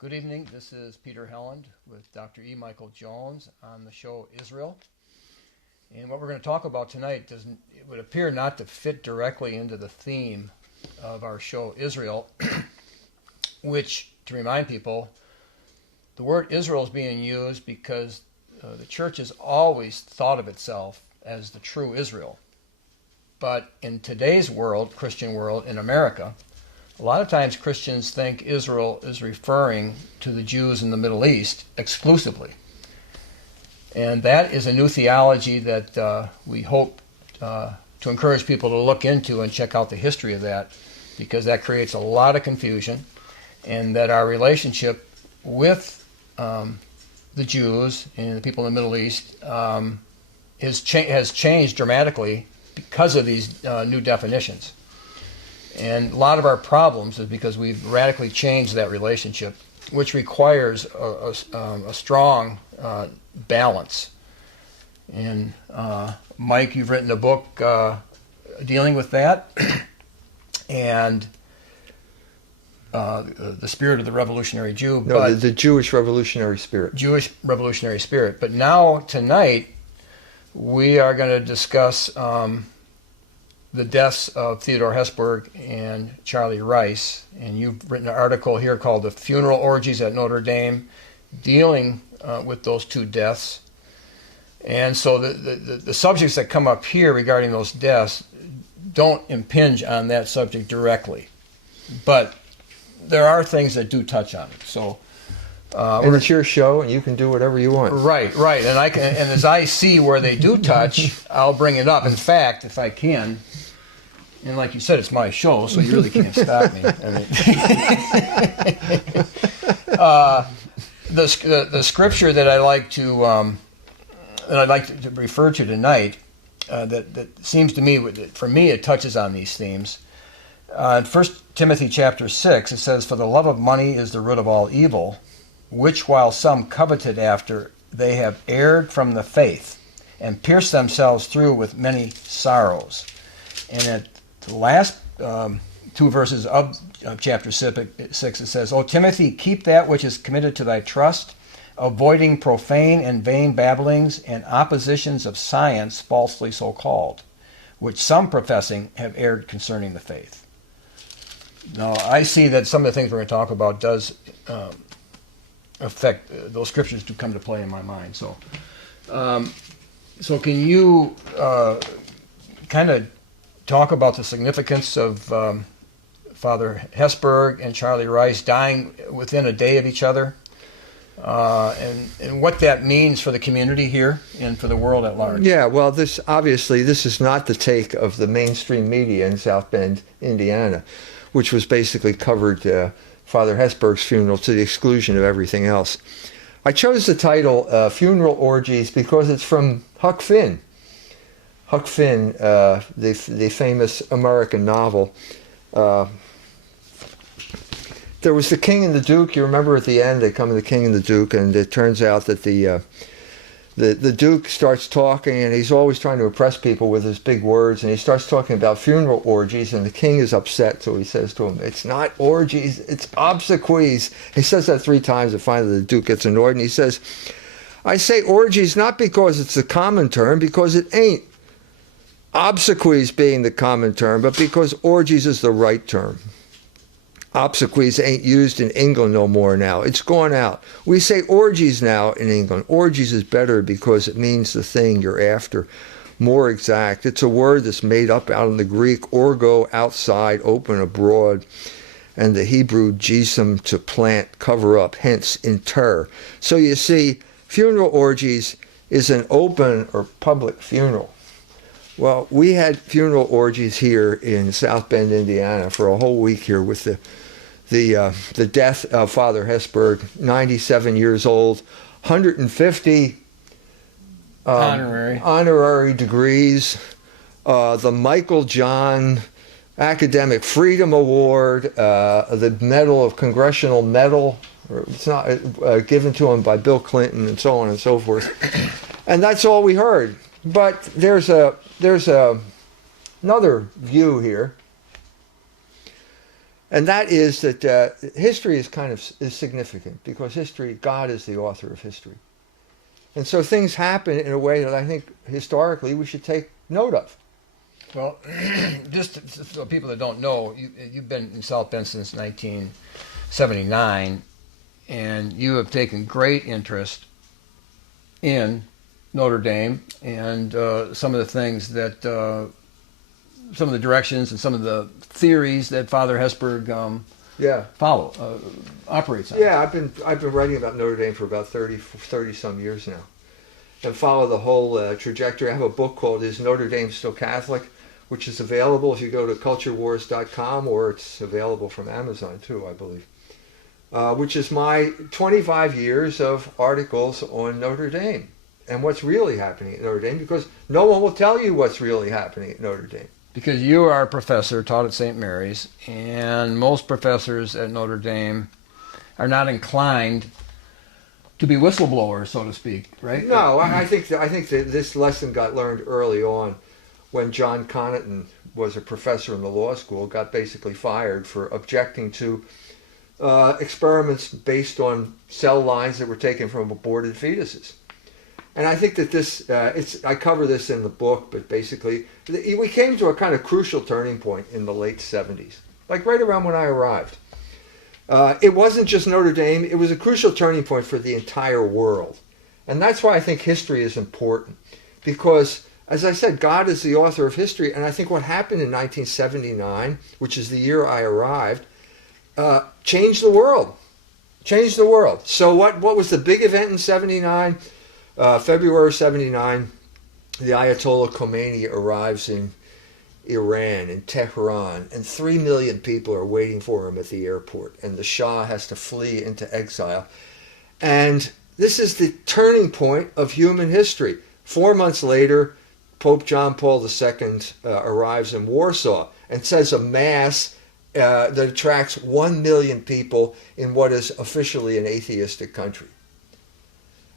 Good evening. This is Peter Helland with Dr. E. Michael Jones on the show Israel. And what we're going to talk about tonight it would appear not to fit directly into the theme of our show Israel, which, to remind people, the word Israel is being used because the church has always thought of itself as the true Israel. But in today's world, Christian world, in America, a lot of times Christians think Israel is referring to the Jews in the Middle East exclusively. And that is a new theology that we hope to encourage people to look into and check out the history of that, because that creates a lot of confusion, and that our relationship with the Jews and the people in the Middle East has changed dramatically because of these new definitions. And a lot of our problems is because we've radically changed that relationship, which requires a strong balance. And Mike, you've written a book dealing with that, and the spirit of the revolutionary Jew. No, the Jewish revolutionary spirit. Jewish revolutionary spirit. But now, tonight, we are going to discuss the deaths of Theodore Hesburgh and Charlie Rice. And you've written an article here called The Funeral Orgies at Notre Dame, dealing with those two deaths. And so the subjects that come up here regarding those deaths don't impinge on that subject directly. But there are things that do touch on it. So, and it's your show, and you can do whatever you want. Right. And as I see where they do touch, I'll bring it up. In fact, if I can, and like you said, it's my show, so you really can't stop me. The scripture that I like to refer to tonight, that seems to me, for me, it touches on these themes. In 1 Timothy chapter 6, it says, "For the love of money is the root of all evil, which while some coveted after, they have erred from the faith, and pierced themselves through with many sorrows." And at the last two verses of chapter 6, it says, "O Timothy, keep that which is committed to thy trust, avoiding profane and vain babblings and oppositions of science falsely so called, which some professing have erred concerning the faith." Now, I see that some of the things we're going to talk about does affect, those scriptures do come to play in my mind. So, so can you kind of talk about the significance of Father Hesburgh and Charlie Rice dying within a day of each other, and what that means for the community here and for the world at large? Yeah, well, this is not the take of the mainstream media in South Bend, Indiana, which was basically covered Father Hesburgh's funeral to the exclusion of everything else. I chose the title Funeral Orgies because it's from Huck Finn. Huck Finn, the famous American novel. There was the King and the Duke. You remember at the end they come to the King and the Duke, and it turns out that the Duke starts talking, and he's always trying to impress people with his big words, and he starts talking about funeral orgies, and the king is upset, so he says to him, "It's not orgies, it's obsequies." He says that 3 times, and finally the Duke gets annoyed, and he says, "I say orgies not because it's the common term, because it ain't. Obsequies being the common term, but because orgies is the right term. Obsequies ain't used in England no more now. It's gone out. We say orgies now in England. Orgies is better because it means the thing you're after. More exact. It's a word that's made up out in the Greek, orgo, outside, open, abroad, and the Hebrew jesum, to plant, cover up, hence inter. So you see, funeral orgies is an open or public funeral. Well, we had funeral orgies here in South Bend, Indiana, for a whole week here with the death of Father Hesburgh, 97 years old, 150 honorary degrees, the Michael John Academic Freedom Award, the Medal of Congressional Medal. It's not given to him by Bill Clinton, and so on and so forth. And that's all we heard. But there's another view here. And that is that history is significant because God is the author of history. And so things happen in a way that I think historically we should take note of. Well, just for people that don't know, you've been in South Bend since 1979, and you have taken great interest in Notre Dame and some of the things that, some of the directions and some of the theories that Father Hesburgh operates on. Yeah, I've been writing about Notre Dame for about 30 some years now, and follow the whole trajectory. I have a book called "Is Notre Dame Still Catholic?" which is available if you go to culturewars.com, or it's available from Amazon too, I believe. Which is my 25 years of articles on Notre Dame and what's really happening at Notre Dame, because no one will tell you what's really happening at Notre Dame. Because you are a professor, taught at St. Mary's, and most professors at Notre Dame are not inclined to be whistleblowers, so to speak, right? No, I think that this lesson got learned early on when John Connaughton was a professor in the law school, got basically fired for objecting to experiments based on cell lines that were taken from aborted fetuses. And I think that I cover this in the book, but basically we came to a kind of crucial turning point in the late 70s, like right around when I arrived. It wasn't just Notre Dame, it was a crucial turning point for the entire world. And that's why I think history is important, because, as I said, God is the author of history, and I think what happened in 1979, which is the year I arrived, changed the world. Changed the world. So what was the big event in 79? February 79, the Ayatollah Khomeini arrives in Iran, in Tehran, and 3 million people are waiting for him at the airport, and the Shah has to flee into exile. And this is the turning point of human history. 4 months later, Pope John Paul II arrives in Warsaw and says a mass that attracts 1 million people in what is officially an atheistic country.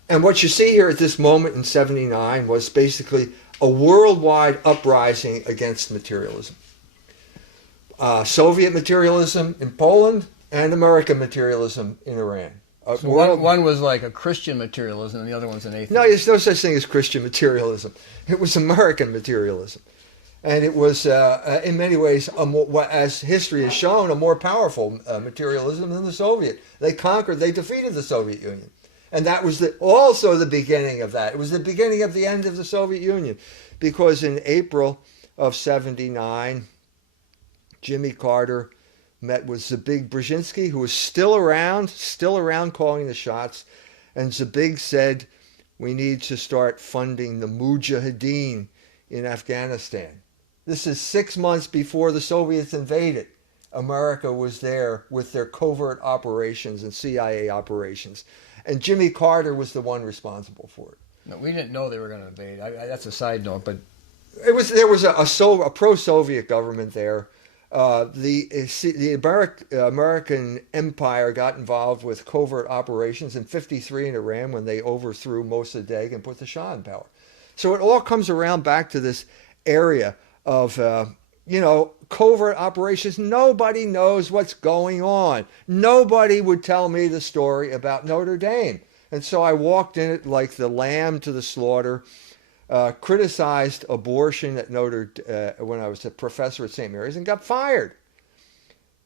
And what you see here at this moment in 79 was basically a worldwide uprising against materialism. Soviet materialism in Poland and American materialism in Iran. So one was like a Christian materialism and the other one's an atheist. No, there's no such thing as Christian materialism. It was American materialism. And it was, in many ways, as history has shown, a more powerful materialism than the Soviet. They defeated the Soviet Union. And that was also the beginning of that. It was the beginning of the end of the Soviet Union. Because in April of 79, Jimmy Carter met with Zbig Brzezinski, who was still around calling the shots. And Zbig said, we need to start funding the Mujahideen in Afghanistan. This is 6 months before the Soviets invaded. America was there with their covert operations and CIA operations. And Jimmy Carter was the one responsible for it. No, we didn't know they were going to invade. That's a side note, but there was a pro-Soviet government there. The American Empire got involved with covert operations in '53 in Iran when they overthrew Mossadegh and put the Shah in power. So it all comes around back to this area of covert operations. Nobody knows what's going on. Nobody would tell me the story about Notre Dame. And so I walked in it like the lamb to the slaughter, criticized abortion at when I was a professor at St. Mary's, and got fired.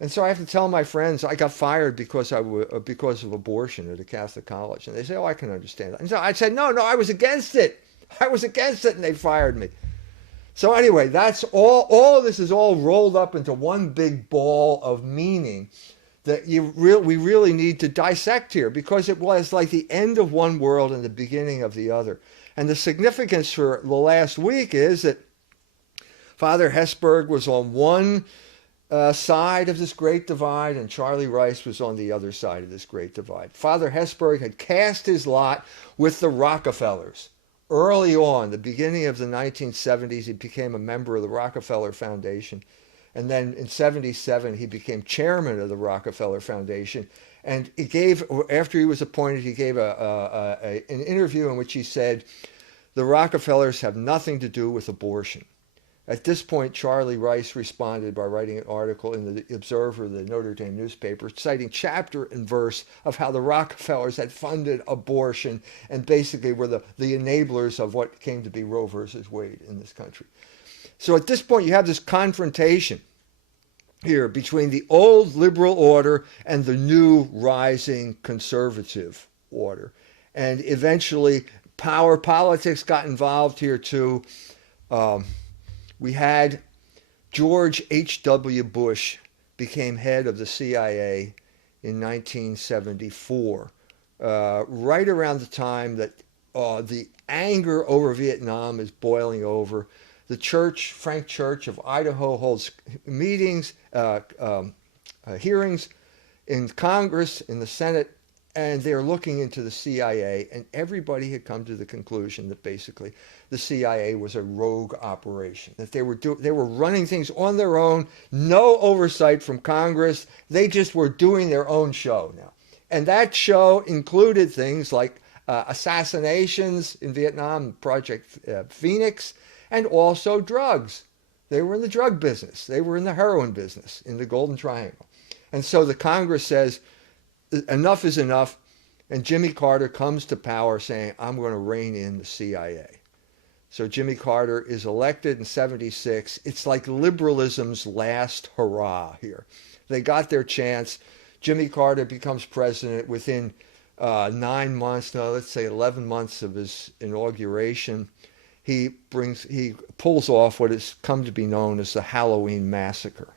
And so I have to tell my friends I got fired because of abortion at a Catholic college. And they say, oh, I can understand that. And so I said, no, I was against it. I was against it, and they fired me. So anyway, that's all of this is all rolled up into one big ball of meaning that we really need to dissect here, because it was like the end of one world and the beginning of the other. And the significance for the last week is that Father Hesburgh was on one side of this great divide, and Charlie Rice was on the other side of this great divide. Father Hesburgh had cast his lot with the Rockefellers. Early on, the beginning of the 1970s, he became a member of the Rockefeller Foundation. And then in 77, he became chairman of the Rockefeller Foundation. And after he was appointed, he gave an interview in which he said, the Rockefellers have nothing to do with abortion. At this point, Charlie Rice responded by writing an article in the Observer, the Notre Dame newspaper, citing chapter and verse of how the Rockefellers had funded abortion and basically were the enablers of what came to be Roe versus Wade in this country. So at this point, you have this confrontation here between the old liberal order and the new rising conservative order. And eventually, power politics got involved here too. We had George H.W. Bush became head of the CIA in 1974, right around the time that the anger over Vietnam is boiling over. The church, Frank Church of Idaho, holds meetings, hearings in Congress, in the Senate, and they're looking into the CIA, and everybody had come to the conclusion that basically the CIA was a rogue operation, that they were running things on their own, no oversight from Congress. They just were doing their own show now. And that show included things like assassinations in Vietnam, Project Phoenix, and also drugs. They were in the drug business. They were in the heroin business, in the Golden Triangle. And so the Congress says, enough is enough, and Jimmy Carter comes to power saying, I'm going to rein in the CIA. So Jimmy Carter is elected in 76. It's like liberalism's last hurrah here. They got their chance. Jimmy Carter becomes president within 9 months, no, let's say 11 months of his inauguration. He pulls off what has come to be known as the Halloween Massacre.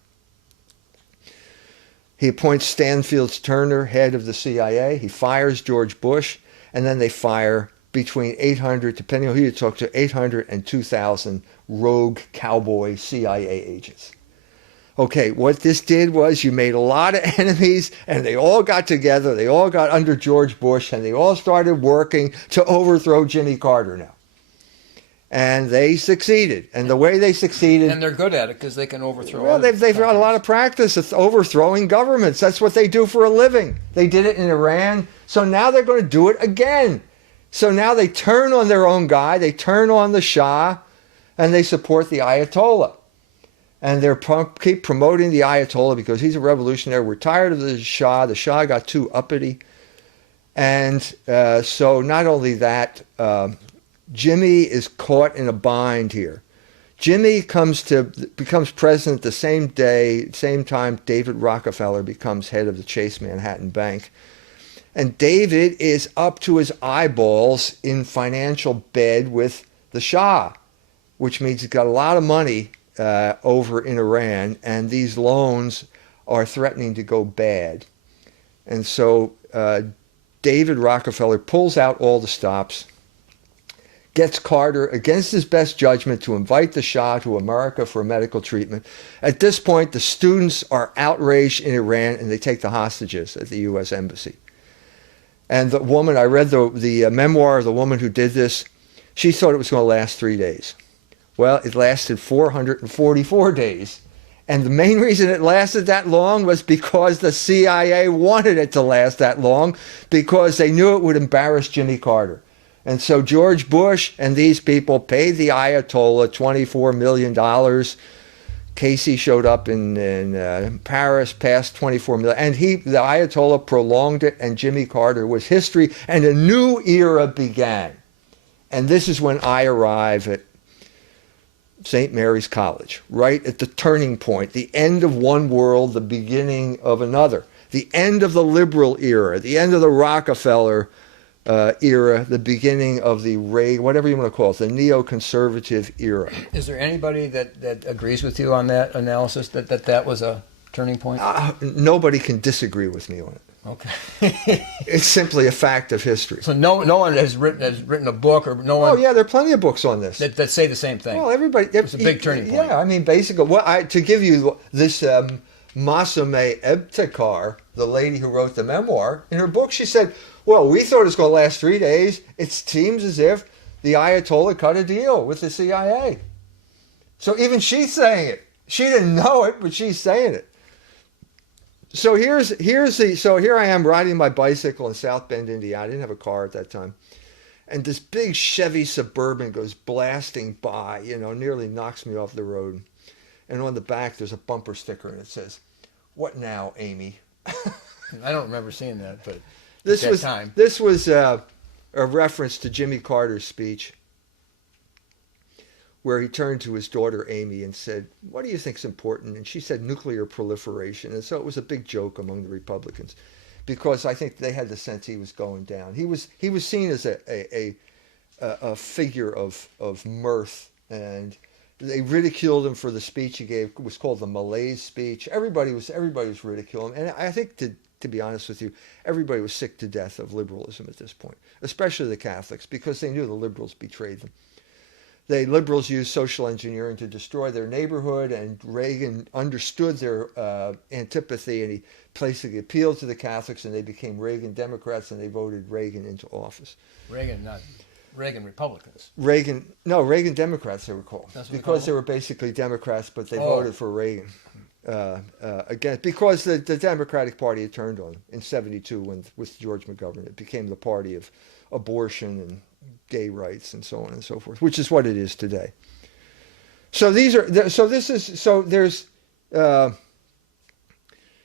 He appoints Stanfield Turner head of the CIA. He fires George Bush, and then they fire between 800, depending on who you talk to, 800 and 2,000 rogue cowboy CIA agents. Okay, what this did was you made a lot of enemies, and they all got together, they all got under George Bush, and they all started working to overthrow Jimmy Carter now. And they succeeded. And the way they succeeded... And they're good at it because they can overthrow... Well, they've got a lot of practice at overthrowing governments. That's what they do for a living. They did it in Iran, so now they're going to do it again. So now they turn on their own guy, they turn on the Shah, and they support the Ayatollah. And they keep promoting the Ayatollah because he's a revolutionary. We're tired of the Shah. The Shah got too uppity. And so not only that... Jimmy is caught in a bind here. Jimmy becomes president the same day, same time David Rockefeller becomes head of the Chase Manhattan Bank. And David is up to his eyeballs in financial bed with the Shah, which means he's got a lot of money over in Iran, and these loans are threatening to go bad. And so David Rockefeller pulls out all the stops, gets Carter, against his best judgment, to invite the Shah to America for medical treatment. At this point, the students are outraged in Iran, and they take the hostages at the U.S. Embassy. And the woman, I read the memoir of the woman who did this, she thought it was going to last 3 days. Well, it lasted 444 days. And the main reason it lasted that long was because the CIA wanted it to last that long, because they knew it would embarrass Jimmy Carter. And so George Bush and these people paid the Ayatollah $24 million. Casey showed up in Paris, passed $24 million. And the Ayatollah prolonged it, and Jimmy Carter was history, and a new era began. And this is when I arrive at St. Mary's College, right at the turning point, the end of one world, the beginning of another, the end of the liberal era, the end of the Rockefeller era, the beginning of the whatever you want to call it, the neoconservative era. Is there anybody that agrees with you on that analysis, that was a turning point? Nobody can disagree with me on it. Okay. It's simply a fact of history. So no one has written a book, or no one... Oh yeah, there are plenty of books on this. That say the same thing. Well, everybody... It's a big turning point. Yeah, I mean, basically, to give you this... Masumeh Ebtekar, the lady who wrote the memoir, in her book she said, well, we thought it was going to last 3 days. It seems as if the Ayatollah cut a deal with the CIA. So even she's saying it. She didn't know it, but she's saying it. So here I am riding my bicycle in South Bend, Indiana. I didn't have a car at that time. and this big Chevy Suburban goes blasting by, nearly knocks me off the road. And on the back, there's a bumper sticker, and it says, "What now, Amy?" I don't remember seeing that, but this at was that time. This was a reference to Jimmy Carter's speech, where he turned to his daughter Amy and said, "What do you think's important?" And she said, "Nuclear proliferation." And so it was a big joke among the Republicans, because I think they had the sense he was going down. He was seen as a figure of mirth, and they ridiculed him for the speech he gave. It was called the Malaise Speech. Everybody was ridiculing him, and I think to be honest with you, everybody was sick to death of liberalism at this point, especially the Catholics, because they knew the liberals betrayed them. The liberals used social engineering to destroy their neighborhood, and Reagan understood their antipathy, and he basically appealed to the Catholics, and they became Reagan Democrats, and they voted Reagan into office. Reagan Republicans. Reagan Democrats, they were called, because they were basically Democrats, but they voted for Reagan again, because the Democratic Party had turned on them in '72 with George McGovern. It became the party of abortion and gay rights and so on and so forth, which is what it is today. So there's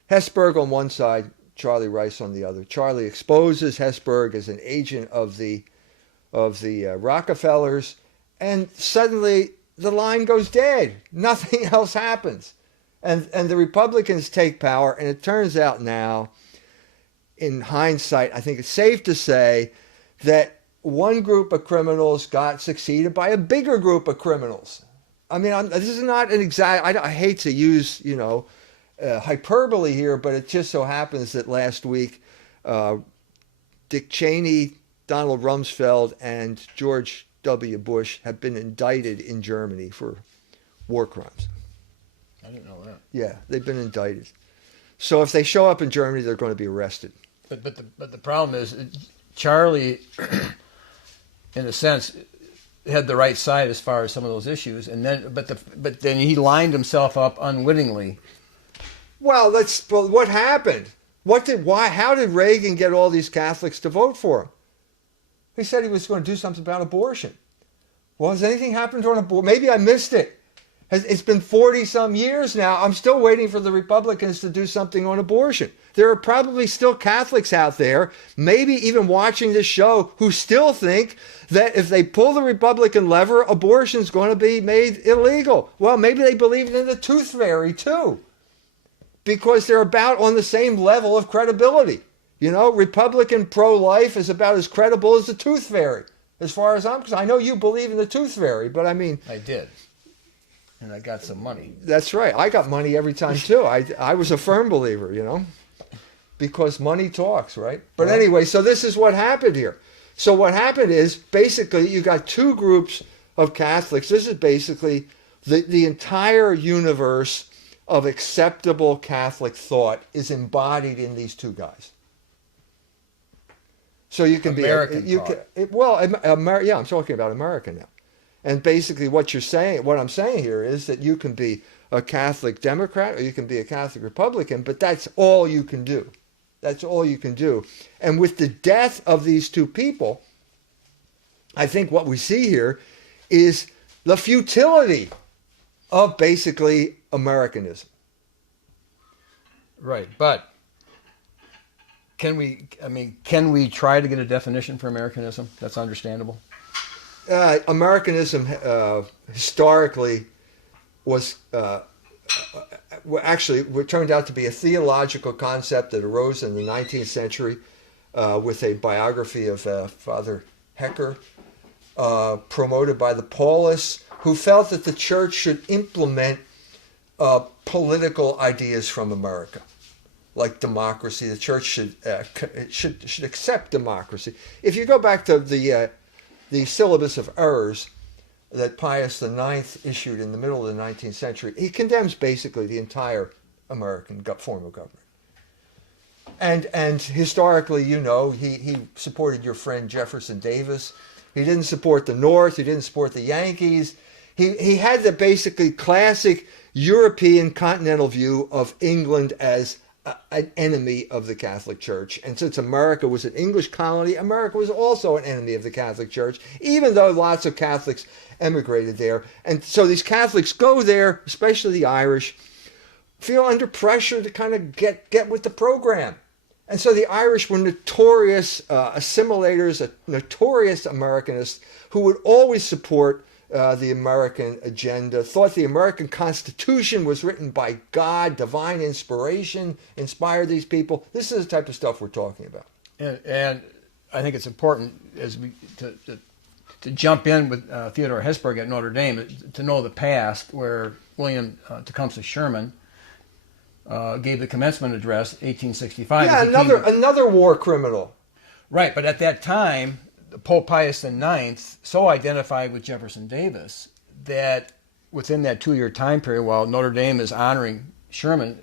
Hesburgh on one side, Charlie Rice on the other. Charlie exposes Hesburgh as an agent of the Rockefellers, and suddenly the line goes dead. Nothing else happens. And the Republicans take power, and it turns out now, in hindsight, I think it's safe to say that one group of criminals got succeeded by a bigger group of criminals. I mean, this is not an exact, I hate to use, hyperbole here, but it just so happens that last week, Dick Cheney, Donald Rumsfeld, and George W. Bush have been indicted in Germany for war crimes. I didn't know that. Yeah, they've been indicted. So if they show up in Germany, they're going to be arrested. But the problem is, Charlie, in a sense, had the right side as far as some of those issues, and then but then he lined himself up unwittingly. Well, what happened? How did Reagan get all these Catholics to vote for him? He said he was going to do something about abortion. Well, has anything happened on abortion? Maybe I missed it. It's been 40-some years now. I'm still waiting for the Republicans to do something on abortion. There are probably still Catholics out there, maybe even watching this show, who still think that if they pull the Republican lever, abortion is going to be made illegal. Well, maybe they believe in the tooth fairy, too, because they're about on the same level of credibility. Republican pro-life is about as credible as the tooth fairy, as far as I'm concerned. I know you believe in the tooth fairy, but I mean... I did. And I got some money. That's right. I got money every time, too. I was a firm believer, because money talks, right? But anyway, so this is what happened here. So what happened is, basically, you got two groups of Catholics. This is basically the entire universe of acceptable Catholic thought is embodied in these two guys. So you can American I'm talking about America now. And basically what I'm saying here is that you can be a Catholic Democrat or you can be a Catholic Republican, but that's all you can do. That's all you can do. And with the death of these two people, I think what we see here is the futility of basically Americanism. Right, but can we try to get a definition for Americanism? That's understandable. Americanism historically was actually turned out to be a theological concept that arose in the 19th century with a biography of Father Hecker, promoted by the Paulists, who felt that the church should implement political ideas from America, like democracy. The church should accept democracy. If you go back to the Syllabus of Errors that Pius IX issued in the middle of the 19th century, he condemns basically the entire American form of government. And historically, he supported your friend Jefferson Davis. He didn't support the North. He didn't support the Yankees. He had the basically classic European continental view of England as an enemy of the Catholic Church. And since America was an English colony, America was also an enemy of the Catholic Church, even though lots of Catholics emigrated there. And so these Catholics go there, especially the Irish, feel under pressure to kind of get with the program. And so the Irish were notorious assimilators, notorious Americanists who would always support the American agenda, thought the American Constitution was written by God, divine inspiration, inspired these people. This is the type of stuff we're talking about. And I think it's important as we to jump in with Theodore Hesburgh at Notre Dame to know the past, where William Tecumseh Sherman gave the commencement address, 1865. Yeah, another war criminal. Right, but at that time, Pope Pius IX so identified with Jefferson Davis that within that 2-year time period, while Notre Dame is honoring Sherman,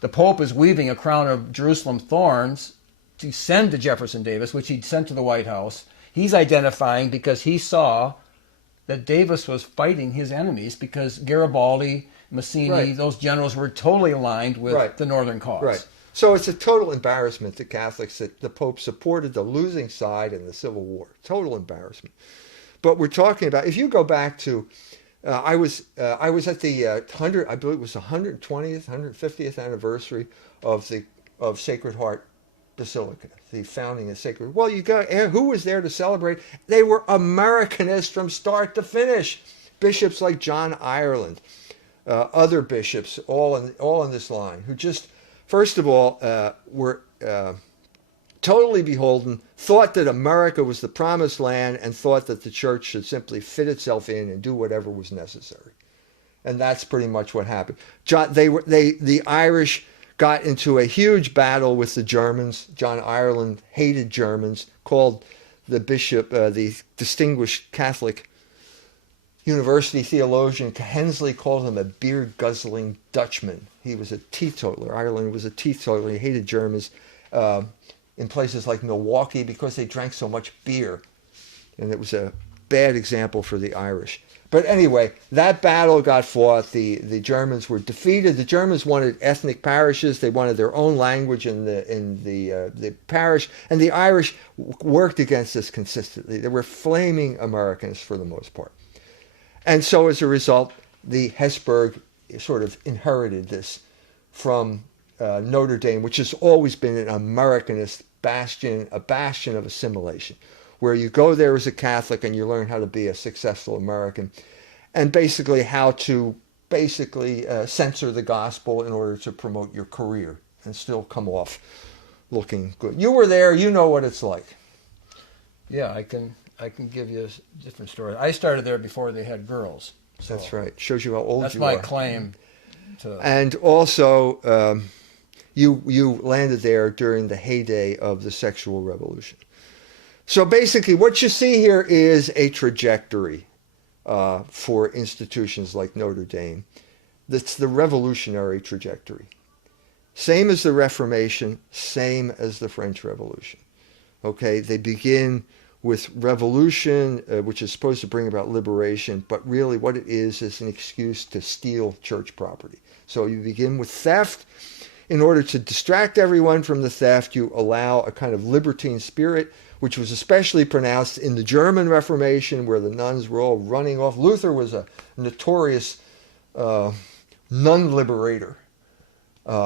the Pope is weaving a crown of Jerusalem thorns to send to Jefferson Davis, which he'd sent to the White House. He's identifying because he saw that Davis was fighting his enemies because Garibaldi, Mazzini, those generals were totally aligned with the Northern cause. Right. So it's a total embarrassment to Catholics that the Pope supported the losing side in the Civil War. Total embarrassment. But we're talking about, if you go back to, I was at the I believe it was the 120th, 150th anniversary of Sacred Heart Basilica, the founding of Sacred. Well, who was there to celebrate? They were Americanists from start to finish. Bishops like John Ireland, other bishops, all in this line, who just, first of all, were totally beholden, thought that America was the promised land, and thought that the church should simply fit itself in and do whatever was necessary. And that's pretty much what happened. The Irish got into a huge battle with the Germans. John Ireland hated Germans, called the bishop, the distinguished Catholic university theologian Hensley, called him a beer-guzzling Dutchman. He was a teetotaler. Ireland was a teetotaler. He hated Germans in places like Milwaukee because they drank so much beer. And it was a bad example for the Irish. But anyway, that battle got fought. The Germans were defeated. The Germans wanted ethnic parishes. They wanted their own language in the parish. And the Irish worked against this consistently. They were flaming Americans for the most part. And so as a result, the Hesburgh sort of inherited this from Notre Dame, which has always been an Americanist bastion, a bastion of assimilation, where you go there as a Catholic and you learn how to be a successful American, and basically how to censor the gospel in order to promote your career and still come off looking good. You were there, you know what it's like. Yeah, I can give you a different story. I started there before they had girls. So that's right. Shows you how old you are. That's my claim. And also, you landed there during the heyday of the sexual revolution. So basically, what you see here is a trajectory for institutions like Notre Dame. That's the revolutionary trajectory. Same as the Reformation, same as the French Revolution. Okay, they begin with revolution, which is supposed to bring about liberation, but really what it is an excuse to steal church property. So you begin with theft. In order to distract everyone from the theft, you allow a kind of libertine spirit, which was especially pronounced in the German Reformation, where the nuns were all running off. Luther was a notorious nun liberator.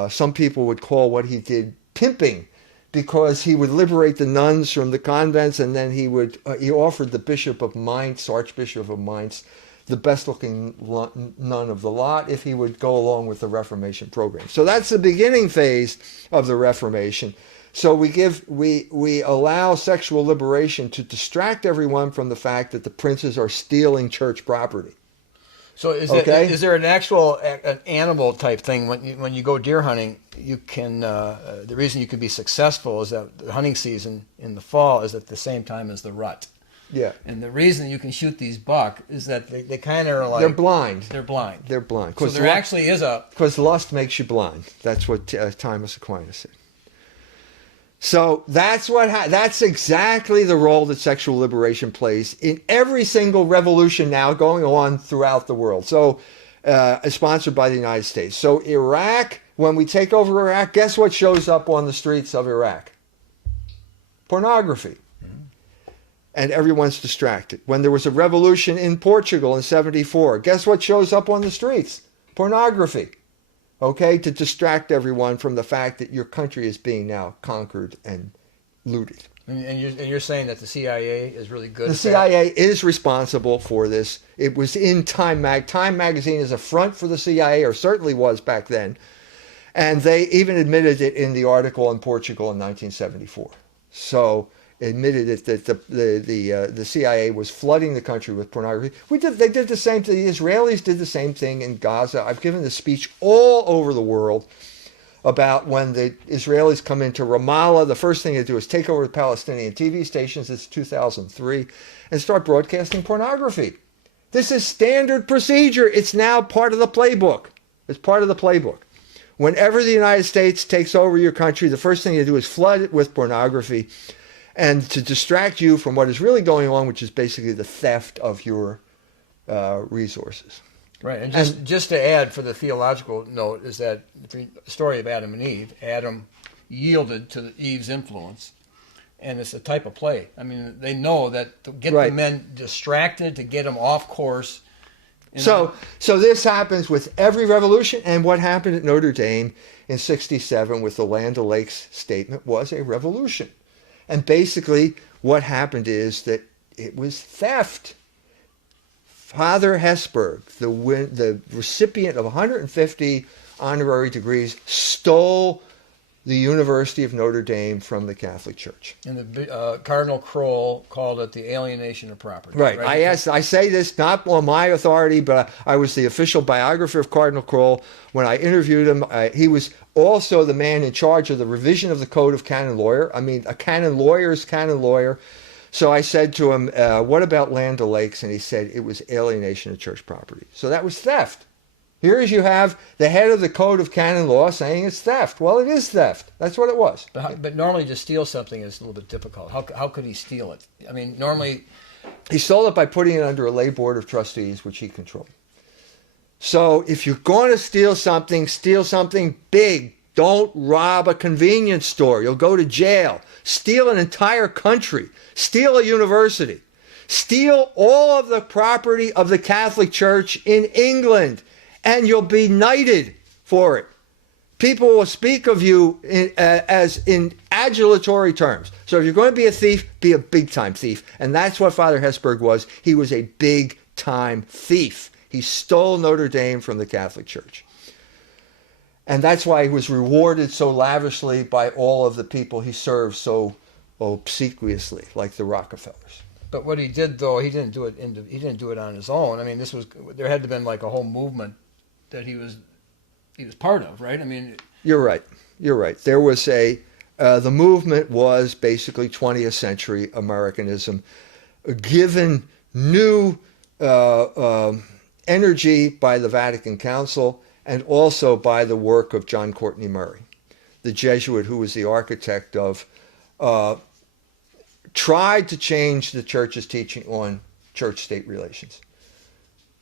Some people would call what he did pimping, because he would liberate the nuns from the convents, and then he offered the Bishop of Mainz, Archbishop of Mainz, the best-looking nun of the lot, if he would go along with the Reformation program. So that's the beginning phase of the Reformation. So we allow sexual liberation to distract everyone from the fact that the princes are stealing church property. So is there an actual an animal type thing when you go deer hunting? You can the reason you can be successful is that the hunting season in the fall is at the same time as the rut. Yeah. And the reason you can shoot these buck is that they kind of are like... They're blind. They're blind. They're blind. So there actually is a... Because lust makes you blind. That's what Thomas Aquinas said. So that's exactly the role that sexual liberation plays in every single revolution now going on throughout the world. So sponsored by the United States. So Iraq, when we take over Iraq, guess what shows up on the streets of Iraq? Pornography. And everyone's distracted. When there was a revolution in Portugal in 74, guess what shows up on the streets? Pornography. Okay, to distract everyone from the fact that your country is being now conquered and looted. And you're saying that the CIA is really good. The CIA is responsible for this. It was in Time magazine is a front for the CIA, or certainly was back then. And they even admitted it in the article on Portugal in 1974. So admitted it that the CIA was flooding the country with pornography. They did the same thing. The Israelis did the same thing in Gaza. I've given this speech all over the world about when the Israelis come into Ramallah, the first thing they do is take over the Palestinian TV stations. It's 2003, and start broadcasting pornography. This is standard procedure. It's now part of the playbook. It's part of the playbook. Whenever the United States takes over your country, the first thing they do is flood it with pornography, and to distract you from what is really going on, which is basically the theft of your resources. Right, and just to add for the theological note is that the story of Adam and Eve, Adam yielded to Eve's influence, and it's a type of play. I mean, they know that to get the men distracted, to get them off course. So this happens with every revolution, and what happened at Notre Dame in 67 with the Land O'Lakes statement was a revolution. And basically what happened is that it was theft. Father Hesburgh, the recipient of 150 honorary degrees, stole the University of Notre Dame from the Catholic Church. And the Cardinal Kroll called it the alienation of property. Right. I say this not on my authority, but I was the official biographer of Cardinal Kroll. When I interviewed him, he was also the man in charge of the revision of the Code of Canon Law. I mean, a canon lawyer's canon lawyer. So I said to him, what about Land O'Lakes? And he said it was alienation of church property. So that was theft. Here you have the head of the Code of Canon Law saying it's theft. Well, it is theft. That's what it was. But normally to steal something is a little bit difficult. How could he steal it? I mean, normally... He stole it by putting it under a lay board of trustees, which he controlled. So if you're going to steal something big. Don't rob a convenience store. You'll go to jail. Steal an entire country. Steal a university. Steal all of the property of the Catholic Church in England, and you'll be knighted for it. People will speak of you as in adulatory terms. So if you're going to be a thief, be a big-time thief. And that's what Father Hesburgh was. He was a big-time thief. He stole Notre Dame from the Catholic Church. And that's why he was rewarded so lavishly by all of the people he served so obsequiously, like the Rockefellers. But what he did, though, he didn't do it on his own. I mean, there had to have been like a whole movement that he was part of, right? I mean, you're right. There was the movement was basically 20th century Americanism, given new energy by the Vatican Council, and also by the work of John Courtney Murray, the Jesuit who was the architect of, tried to change the church's teaching on church-state relations.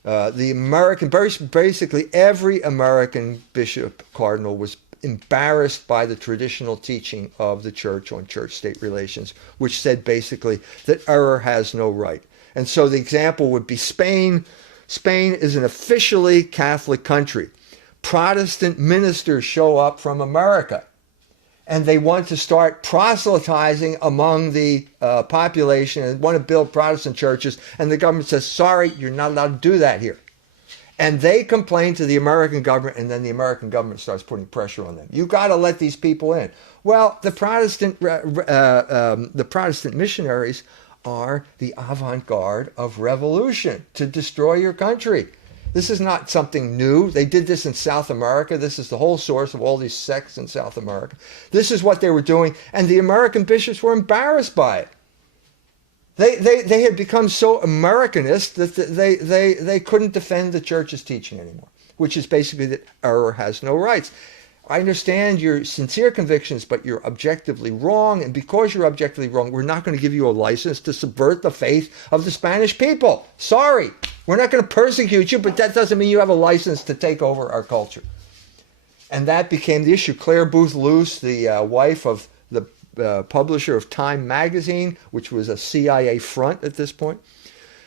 Basically every American bishop, cardinal was embarrassed by the traditional teaching of the church on church-state relations, which said basically that error has no right. And so the example would be Spain. Spain is an officially Catholic country. Protestant ministers show up from America, and they want to start proselytizing among the population and want to build Protestant churches, and the government says, sorry, you're not allowed to do that here. And they complain to the American government, and then the American government starts putting pressure on them. You got to let these people in. Well, the Protestant missionaries are the avant-garde of revolution to destroy your country. This is not something new. They did this in South America. This is the whole source of all these sects in South America. This is what they were doing, and the American bishops were embarrassed by it. They had become so Americanist that they couldn't defend the church's teaching anymore, which is basically that error has no rights. I understand your sincere convictions, but you're objectively wrong, and because you're objectively wrong, we're not going to give you a license to subvert the faith of the Spanish people. Sorry. We're not going to persecute you, but that doesn't mean you have a license to take over our culture. And that became the issue. Claire Booth Luce, the wife of the publisher of Time magazine, which was a CIA front at this point,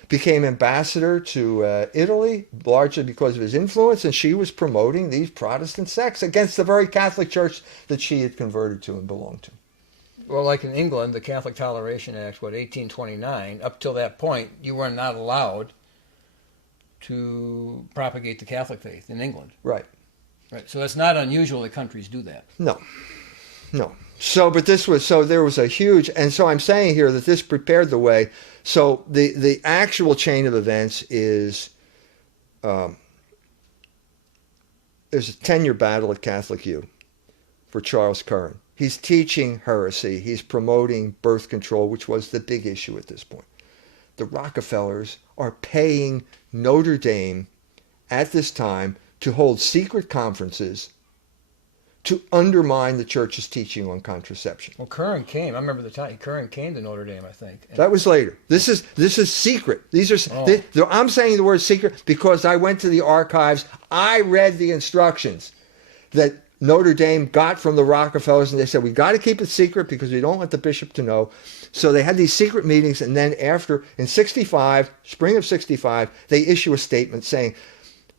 became ambassador to Italy, largely because of his influence, and she was promoting these Protestant sects against the very Catholic Church that she had converted to and belonged to. Well, like in England, the Catholic Toleration Act, 1829, up till that point, you were not allowed to propagate the Catholic faith in England. Right. Right. So it's not unusual that countries do that. No. So there was a huge, and so I'm saying here that this prepared the way. So the actual chain of events is there's a 10-year battle at Catholic U for Charles Curran. He's teaching heresy. He's promoting birth control, which was the big issue at this point. The Rockefellers are paying Notre Dame at this time to hold secret conferences to undermine the church's teaching on contraception. Well, Curran came. I remember the time Curran came to Notre Dame, I think. That was later. This is secret. These are. I'm saying the word secret because I went to the archives. I read the instructions that Notre Dame got from the Rockefellers, and they said we got to keep it secret because we don't want the bishop to know. So they had these secret meetings, and then in '65, spring of '65, they issue a statement saying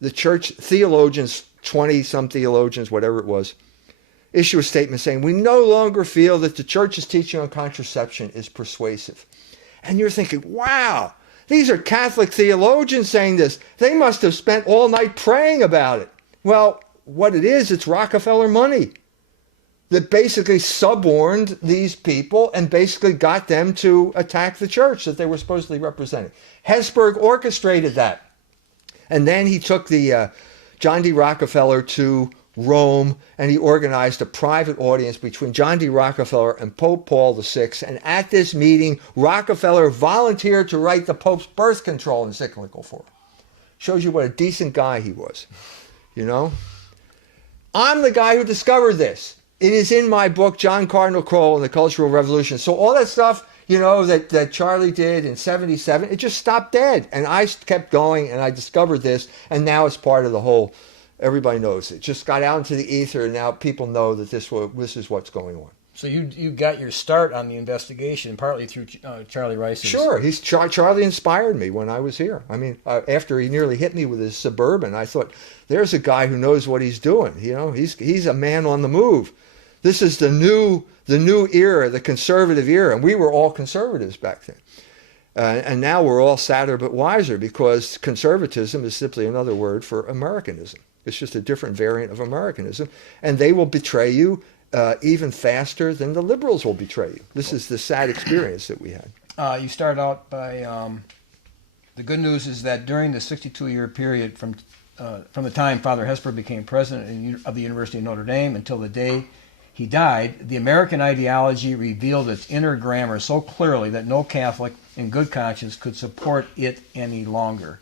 the church theologians, 20-some theologians, whatever it was, issue a statement saying, we no longer feel that the church's teaching on contraception is persuasive. And you're thinking, wow, these are Catholic theologians saying this. They must have spent all night praying about it. Well, what it is, it's Rockefeller money that basically suborned these people and basically got them to attack the church that they were supposedly representing. Hesburgh orchestrated that. And then he took the John D. Rockefeller to Rome, and he organized a private audience between John D. Rockefeller and Pope Paul VI. And at this meeting, Rockefeller volunteered to write the Pope's birth control encyclical for him. Shows you what a decent guy he was, you know? I'm the guy who discovered this. It is in my book, John Cardinal Crowell and the Cultural Revolution. So all that stuff, you know, that Charlie did in '77, it just stopped dead. And I kept going, and I discovered this, and now it's part of the whole. Everybody knows it. Just got out into the ether, and now people know that this is what's going on. So you got your start on the investigation partly through Charlie Rice's. Sure, Charlie inspired me when I was here. I mean, after he nearly hit me with his Suburban, I thought, there's a guy who knows what he's doing. You know, he's a man on the move. This is the new era, the conservative era, and we were all conservatives back then. And now we're all sadder but wiser because conservatism is simply another word for Americanism. It's just a different variant of Americanism, and they will betray you even faster than the liberals will betray you. This is the sad experience that we had. You start out by the good news is that during the 62-year period from the time Father Hesburgh became president of the University of Notre Dame until the day he died, the American ideology revealed its inner grammar so clearly that no Catholic in good conscience could support it any longer.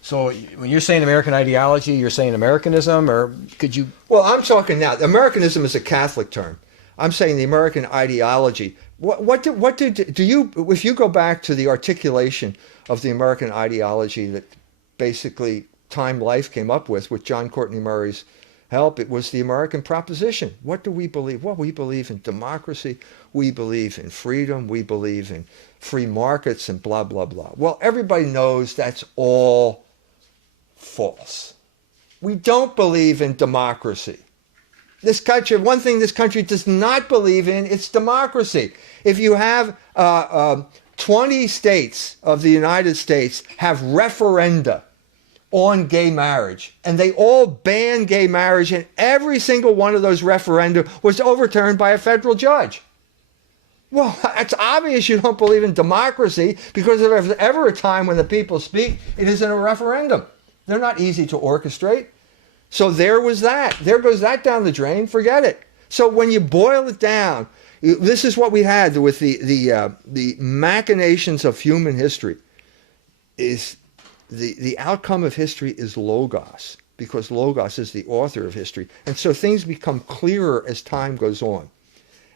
So when you're saying American ideology, you're saying Americanism, or could you? Well, I'm talking now. Americanism is a Catholic term. I'm saying the American ideology. What do you? If you go back to the articulation of the American ideology that basically Time Life came up with John Courtney Murray's help, it was the American proposition. What do we believe? Well, we believe in democracy. We believe in freedom. We believe in free markets and blah blah blah. Well, everybody knows that's all false. We don't believe in democracy. This country, one thing this country does not believe in, it's democracy. If you have 20 states of the United States have referenda on gay marriage, and they all ban gay marriage, and every single one of those referenda was overturned by a federal judge. Well, it's obvious you don't believe in democracy, because if there's ever a time when the people speak, it is in a referendum. They're not easy to orchestrate. So there was that. There goes that down the drain. Forget it. So when you boil it down, this is what we had with the machinations of human history. Is the outcome of history is logos, because logos is the author of history. And so things become clearer as time goes on.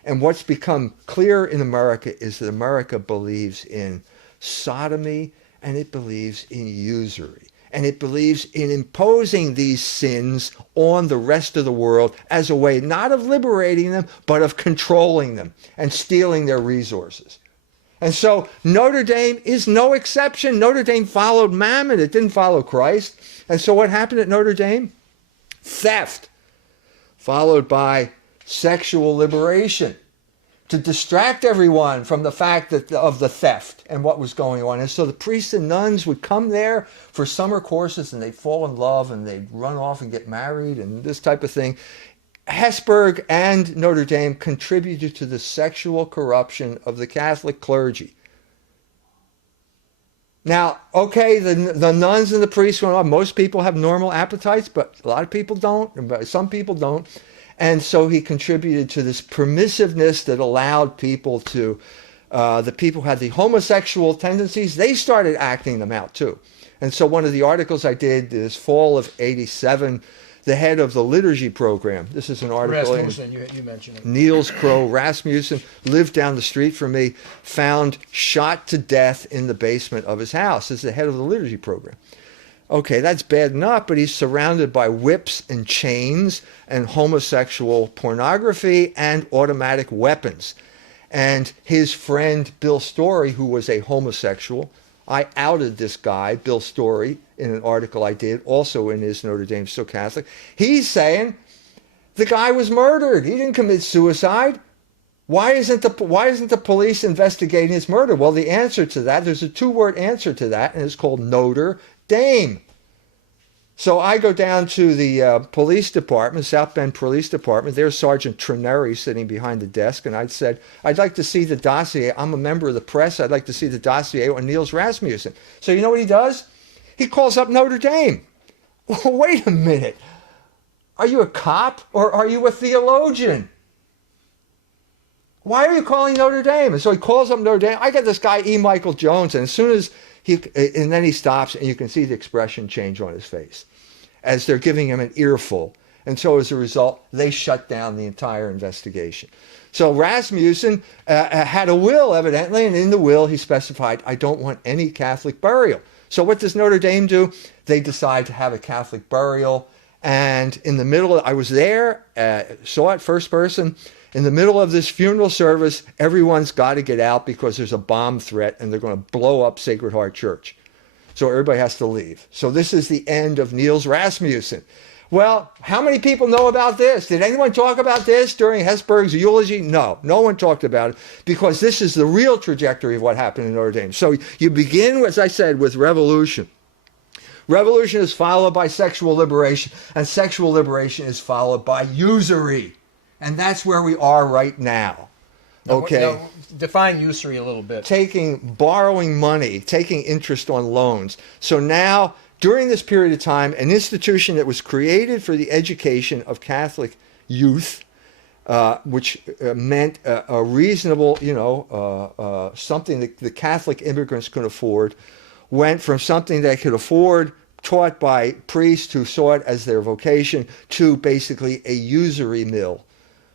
And what's become clear in America is that America believes in sodomy and it believes in usury. And it believes in imposing these sins on the rest of the world as a way not of liberating them, but of controlling them and stealing their resources. And so Notre Dame is no exception. Notre Dame followed Mammon. It didn't follow Christ. And so what happened at Notre Dame? Theft, followed by sexual liberation, to distract everyone from the fact of the theft and what was going on. And so the priests and nuns would come there for summer courses, and they'd fall in love, and they'd run off and get married and this type of thing. Hesburgh and Notre Dame contributed to the sexual corruption of the Catholic clergy. Now, okay, the nuns and the priests went on. Most people have normal appetites, but a lot of people don't, and some people don't. And so he contributed to this permissiveness that allowed people to, the people who had the homosexual tendencies, they started acting them out too. And so one of the articles I did this fall of '87, the head of the liturgy program, this is an article Rasmussen, you mentioned it. Niels Crow Rasmussen, lived down the street from me, found shot to death in the basement of his house. This is the head of the liturgy program. Okay, that's bad enough, but he's surrounded by whips and chains and homosexual pornography and automatic weapons. And his friend Bill Story, who was a homosexual, I outed this guy, Bill Story, in an article I did, also in his Notre Dame Still Catholic. He's saying the guy was murdered. He didn't commit suicide. Why isn't the police investigating his murder? Well, the answer to that, there's a two-word answer to that, and it's called Notre Dame. So I go down to the police department, South Bend Police Department. There's Sergeant Trineri sitting behind the desk, and I said, I'd like to see the dossier. I'm a member of the press. I'd like to see the dossier on Niels Rasmussen. So you know what he does? He calls up Notre Dame. Well, wait a minute. Are you a cop or are you a theologian? Why are you calling Notre Dame? And so he calls up Notre Dame. I get this guy, E. Michael Jones, and as soon as and then he stops, and you can see the expression change on his face as they're giving him an earful. And so as a result, they shut down the entire investigation. So Rasmussen had a will, evidently, and in the will he specified, I don't want any Catholic burial. So what does Notre Dame do? They decide to have a Catholic burial. And in the middle, I was there, saw it first person. In the middle of this funeral service, everyone's got to get out because there's a bomb threat and they're going to blow up Sacred Heart Church. So everybody has to leave. So this is the end of Niels Rasmussen. Well, how many people know about this? Did anyone talk about this during Hesburgh's eulogy? No, no one talked about it because this is the real trajectory of what happened in Notre Dame. So you begin, as I said, with revolution. Revolution is followed by sexual liberation, and sexual liberation is followed by usury. And that's where we are right now. Okay. Now, define usury a little bit. Borrowing money, taking interest on loans. So now, during this period of time, an institution that was created for the education of Catholic youth, which meant a reasonable, something that the Catholic immigrants could afford, went from something they could afford, taught by priests who saw it as their vocation, to basically a usury mill.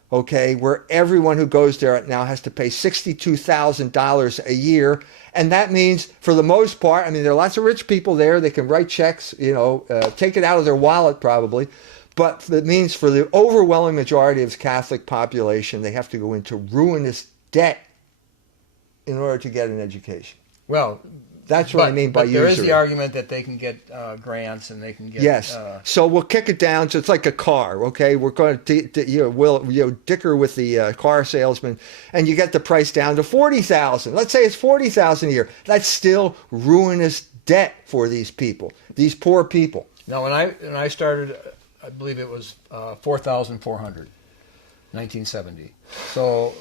Okay, where everyone who goes there now has to pay $62,000 a year. And that means, for the most part, I mean, there are lots of rich people there. They can write checks, take it out of their wallet probably. But it means for the overwhelming majority of the Catholic population, they have to go into ruinous debt in order to get an education. Well, that's what I mean by usury. There is the argument that they can get grants and they can get... Yes. So we'll kick it down. So it's like a car, okay? We're going to we'll dicker with the car salesman, and you get the price down to $40,000. Let's say it's $40,000 a year. That's still ruinous debt for these people, these poor people. Now, when I started, I believe it was $4,400, 1970. So...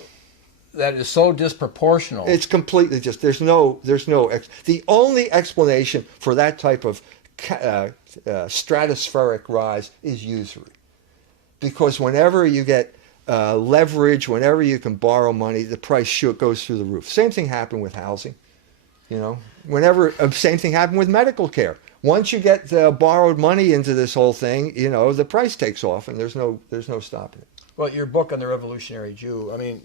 that is so disproportional. It's completely just, there's no, the only explanation for that type of stratospheric rise is usury. Because whenever you get leverage, whenever you can borrow money, the price goes through the roof. Same thing happened with housing. Same thing happened with medical care. Once you get borrowed money into this whole thing, the price takes off and there's no stopping it. Well, your book on the Revolutionary Jew, I mean,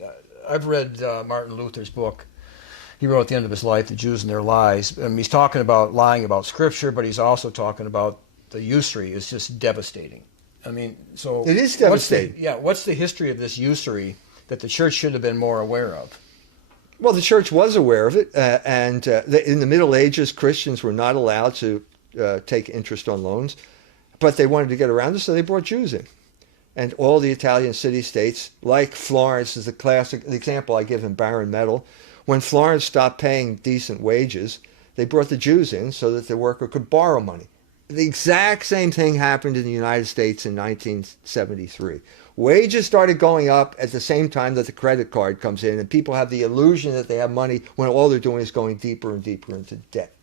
I've read Martin Luther's book, he wrote at the end of his life, The Jews and Their Lies. He's talking about lying about Scripture, but he's also talking about the usury is just devastating. I mean, so it is devastating. What's the history of this usury that the church should have been more aware of? Well, the church was aware of it, and in the Middle Ages, Christians were not allowed to take interest on loans, but they wanted to get around it, so they brought Jews in. And all the Italian city-states, like Florence is the example I give in Barren Metal. When Florence stopped paying decent wages, they brought the Jews in so that the worker could borrow money. The exact same thing happened in the United States in 1973. Wages started going up at the same time that the credit card comes in, and people have the illusion that they have money when all they're doing is going deeper and deeper into debt.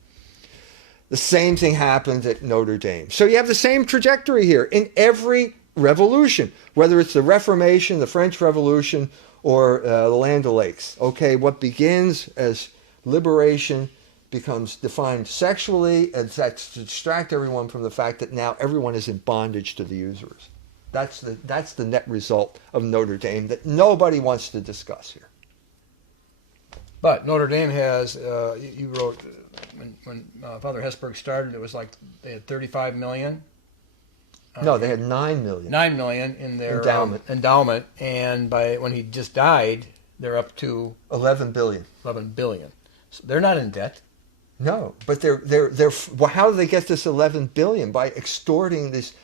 The same thing happened at Notre Dame. So you have the same trajectory here in every revolution, whether it's the Reformation, the French Revolution, or the Land O'Lakes. Okay, what begins as liberation becomes defined sexually, and that's to distract everyone from the fact that now everyone is in bondage to the usurers. That's the net result of Notre Dame that nobody wants to discuss here. But Notre Dame has, you wrote, when Father Hesburgh started, it was like they had 35 million. No, they had 9 million. 9 million in their endowment, and when he just died, they're up to 11 billion. 11 billion. So they're not in debt. No, but well, how do they get this 11 billion? By extorting this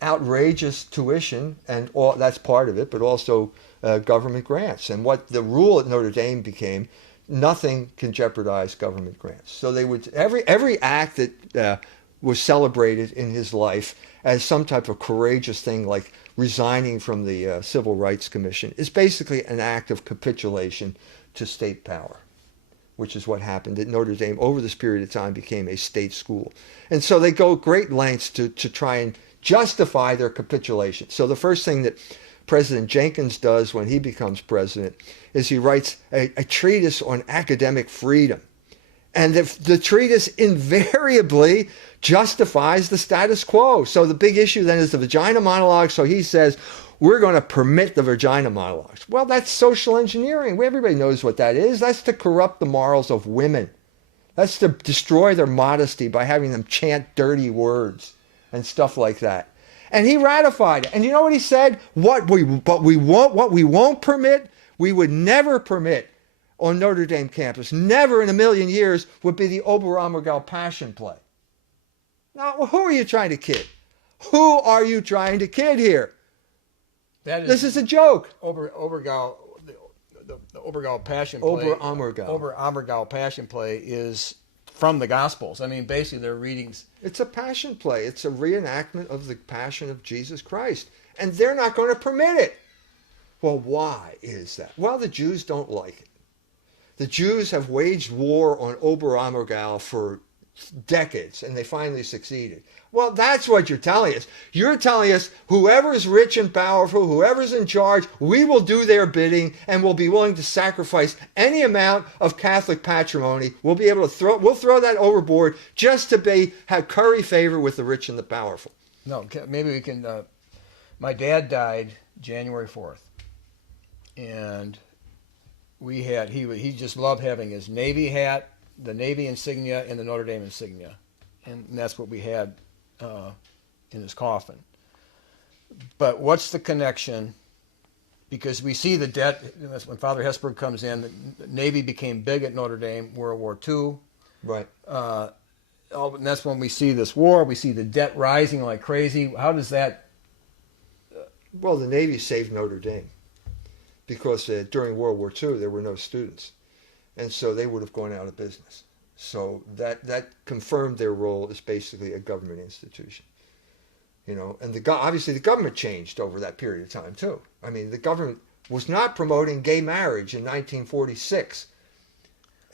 outrageous tuition, and all that's part of it, but also government grants. And what the rule at Notre Dame became, nothing can jeopardize government grants. So they would every act that was celebrated in his life as some type of courageous thing, like resigning from the Civil Rights Commission, is basically an act of capitulation to state power, which is what happened at Notre Dame over this period of time, became a state school. And so they go great lengths to try and justify their capitulation. So the first thing that President Jenkins does when he becomes president is he writes a treatise on academic freedom. And the treatise invariably justifies the status quo. So the big issue then is the vagina monologue. So he says, we're going to permit the vagina monologues. Well, that's social engineering. Everybody knows what that is. That's to corrupt the morals of women. That's to destroy their modesty by having them chant dirty words and stuff like that. And he ratified it. And you know what he said? What we won't permit, we would never permit on Notre Dame campus, never in a million years, would be the Oberammergau Passion Play. Now, who are you trying to kid? Who are you trying to kid here? This is a joke. Obergau, the Obergau Passion Play. Oberammergau Passion Play is from the Gospels. I mean, basically, they're readings. It's a passion play. It's a reenactment of the passion of Jesus Christ. And they're not going to permit it. Well, why is that? Well, the Jews don't like it. The Jews have waged war on Oberammergau for decades, and they finally succeeded. Well, that's what you're telling us. You're telling us whoever's rich and powerful, whoever's in charge, we will do their bidding and we'll be willing to sacrifice any amount of Catholic patrimony. We'll be able to we'll throw that overboard just to have curry favor with the rich and the powerful. No, maybe we can. My dad died January 4th, and he just loved having his Navy hat, the Navy insignia, and the Notre Dame insignia, and that's what we had in his coffin. But what's the connection? Because we see the debt. That's when Father Hesburgh comes in. The Navy became big at Notre Dame, World War II. Right. And that's when we see this war. We see the debt rising like crazy. How does that? Well, the Navy saved Notre Dame because during World War II there were no students, and so they would have gone out of business. So that confirmed their role as basically a government institution, and obviously the government changed over that period of time too. I mean, the government was not promoting gay marriage in 1946.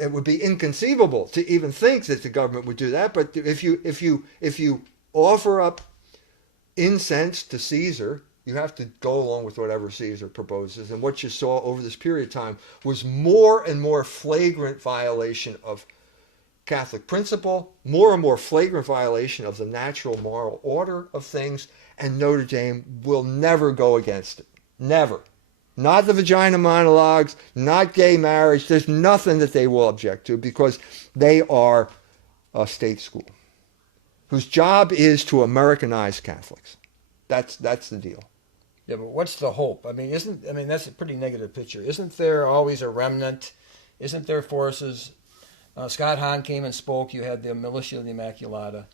It would be inconceivable to even think that the government would do that. But if you offer up incense to Caesar, you have to go along with whatever Caesar proposes. And what you saw over this period of time was more and more flagrant violation of Catholic principle, more and more flagrant violation of the natural moral order of things, and Notre Dame will never go against it. Never. Not the vagina monologues, not gay marriage. There's nothing that they will object to because they are a state school whose job is to Americanize Catholics. That's the deal. Yeah, but what's the hope? I mean, that's a pretty negative picture. Isn't there always a remnant? Isn't there forces? Scott Hahn came and spoke. You had the Militia of the Immaculata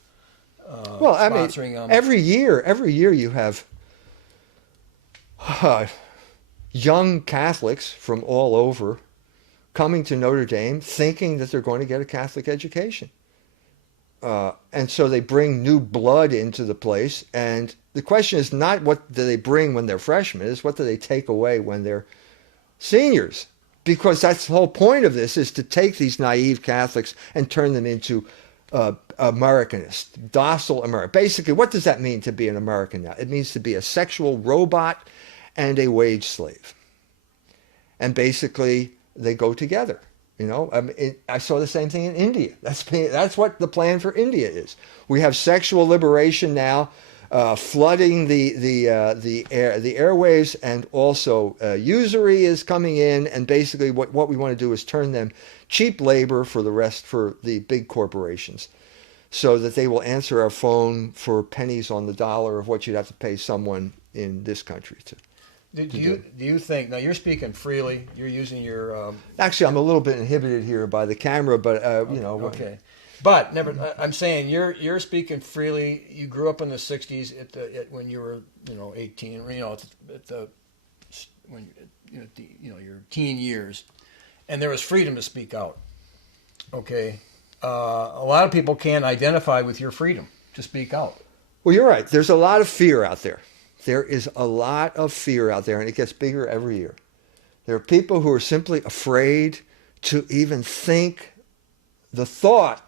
sponsoring them. Every year you have young Catholics from all over coming to Notre Dame thinking that they're going to get a Catholic education. And so they bring new blood into the place. And the question is not what do they bring when they're freshmen, it's what do they take away when they're seniors. Because that's the whole point of this, is to take these naive Catholics and turn them into Americanists, docile American. Basically, what does that mean to be an American now? It means to be a sexual robot and a wage slave. And basically, they go together. You know, I saw the same thing in India. That's what the plan for India is. We have sexual liberation now, flooding the airwaves, and also usury is coming in. And basically, what we want to do is turn them cheap labor for the big corporations, so that they will answer our phone for pennies on the dollar of what you'd have to pay someone in this country to. Do you think, now you're speaking freely, you're using your... Actually, I'm a little bit inhibited here by the camera, but, you know... Okay. But, I'm saying, you're speaking freely, you grew up in the 60s when you were, 18, your teen years, and there was freedom to speak out, okay? A lot of people can't identify with your freedom to speak out. Well, you're right. There's a lot of fear out there. There is a lot of fear out there, and it gets bigger every year. There are people who are simply afraid to even think the thought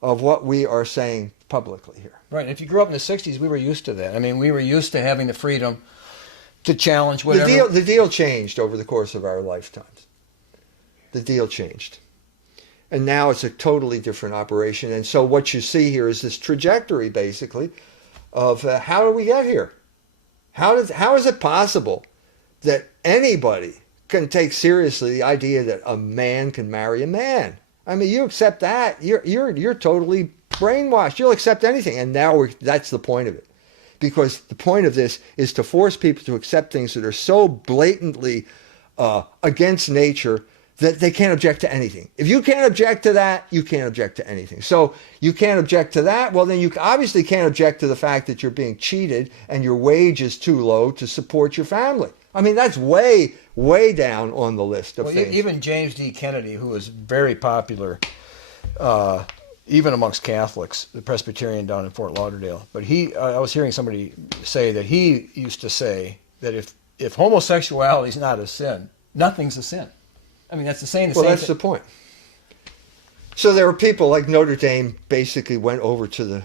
of what we are saying publicly here. Right, and if you grew up in the 60s, we were used to that. I mean, we were used to having the freedom to challenge whatever. The deal changed over the course of our lifetimes. The deal changed. And now it's a totally different operation. And so what you see here is this trajectory, basically, of how do we get here? How is it possible that anybody can take seriously the idea that a man can marry a man? I mean, you accept that, you're totally brainwashed. You'll accept anything, and now that's the point of it, because the point of this is to force people to accept things that are so blatantly against nature that they can't object to anything. If you can't object to that, you can't object to anything. So you can't object to that, well then you obviously can't object to the fact that you're being cheated and your wage is too low to support your family. I mean, that's way, way down on the list of things. Even James D. Kennedy, who was very popular, even amongst Catholics, the Presbyterian down in Fort Lauderdale, but I was hearing somebody say that he used to say that if homosexuality is not a sin, nothing's a sin. I mean, that's the same. Well, that's the point. So there were people like Notre Dame basically went over to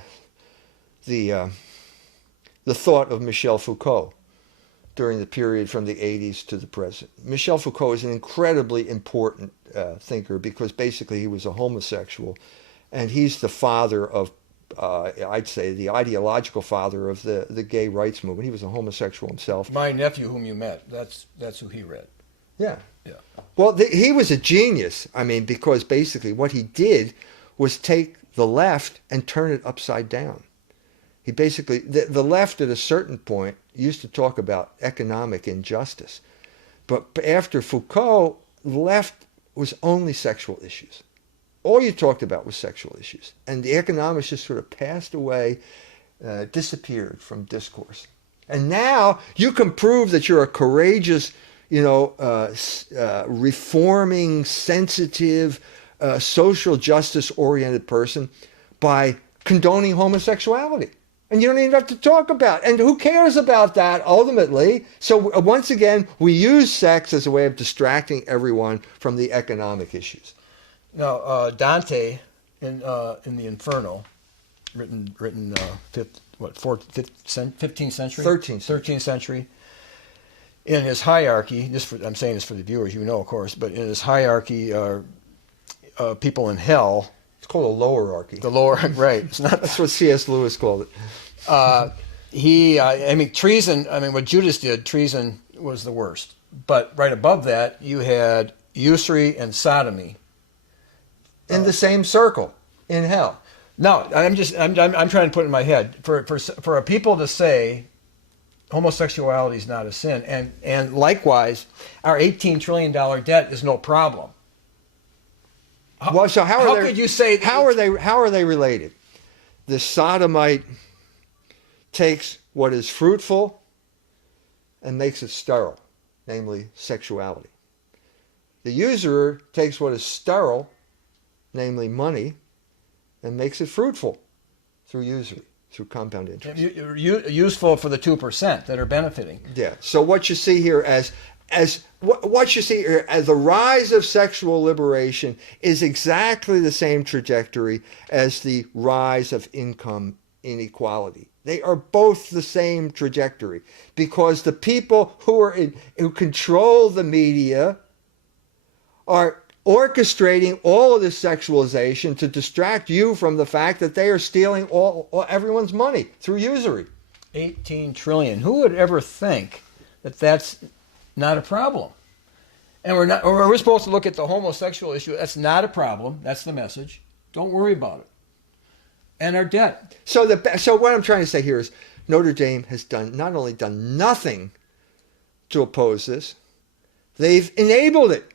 the thought of Michel Foucault during the period from the 80s to the present. Michel Foucault is an incredibly important thinker because basically he was a homosexual, and he's the father of, I'd say, the ideological father of the gay rights movement. He was a homosexual himself. My nephew, whom you met, that's who he read. Yeah. Yeah. Well, he was a genius. I mean, because basically what he did was take the left and turn it upside down. He basically, the left at a certain point used to talk about economic injustice. But after Foucault, the left was only sexual issues. All you talked about was sexual issues. And the economics just sort of passed away, disappeared from discourse. And now you can prove that you're a courageous, reforming, sensitive, social justice-oriented person by condoning homosexuality. And you don't even have to talk about it. And who cares about that ultimately? So once again, we use sex as a way of distracting everyone from the economic issues. Now, Dante in the Inferno, written 15th century? 13th century. In his hierarchy, I'm saying this for the viewers, of course, but in his hierarchy, people in hell. It's called a lowerarchy. The lower, right? It's not. That's what C.S. Lewis called it. Treason. I mean, what Judas did, treason was the worst. But right above that, you had usury and sodomy. In the same circle, in hell. No, I'm trying to put it in my head for a people to say homosexuality is not a sin, and likewise, our $18 trillion debt is no problem. Well, so how could you say how are they related? The sodomite takes what is fruitful and makes it sterile, namely sexuality. The usurer takes what is sterile, namely money, and makes it fruitful through usury, through compound interest. Useful for the 2% that are benefiting. Yeah. So what you see here as the rise of sexual liberation is exactly the same trajectory as the rise of income inequality. They are both the same trajectory because the people who control the media are orchestrating all of this sexualization to distract you from the fact that they are stealing everyone's money through usury. 18 trillion. Who would ever think that that's not a problem? And we're supposed to look at the homosexual issue. That's not a problem. That's the message. Don't worry about it. And our debt. So what I'm trying to say here is Notre Dame has not only done nothing to oppose this, they've enabled it.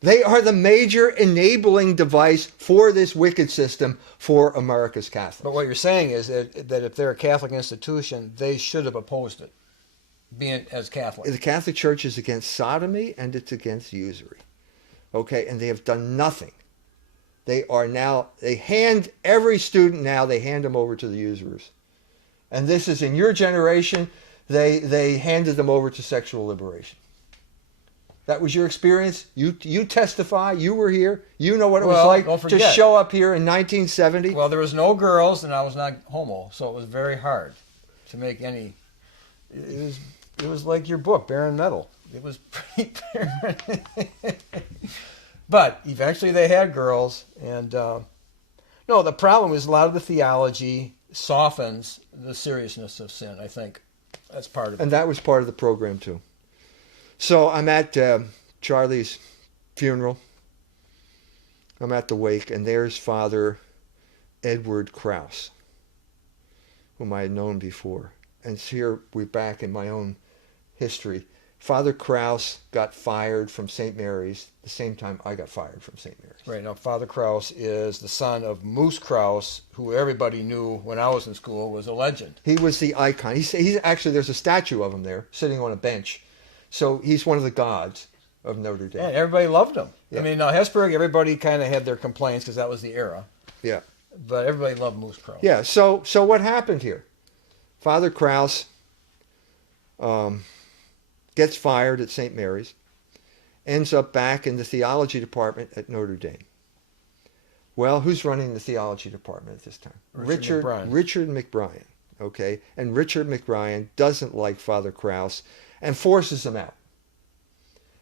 They are the major enabling device for this wicked system for America's Catholics. But what you're saying is that if they're a Catholic institution, they should have opposed it, being as Catholic. The Catholic Church is against sodomy and it's against usury. Okay, and they have done nothing. They hand every student now, they hand them over to the usurers. And this is in your generation, they handed them over to sexual liberation. That was your experience. You testify. You were here. You know what it was like to show up here in 1970. Well, there was no girls, and I was not homo, so it was very hard to make any. It was like your book, Barren Metal. It was pretty barren. But eventually, they had girls, and no. The problem is a lot of the theology softens the seriousness of sin. I think that's part of it. And that was part of the program too. So I'm at Charlie's funeral. I'm at the wake, and there's Father Edward Krause, whom I had known before. And here we're back in my own history. Father Krause got fired from St. Mary's the same time I got fired from St. Mary's. Right. Now, Father Krause is the son of Moose Krause, who everybody knew when I was in school was a legend. He was the icon. He's actually, there's a statue of him there, sitting on a bench. So he's one of the gods of Notre Dame. Yeah, everybody loved him. Yeah. I mean, now Hesburgh, everybody kind of had their complaints because that was the era. Yeah. But everybody loved Moose Krause. Yeah, so what happened here? Father Krause gets fired at St. Mary's, ends up back in the theology department at Notre Dame. Well, who's running the theology department at this time? Richard McBrien. Okay, and Richard McBrien doesn't like Father Krause and forces him out.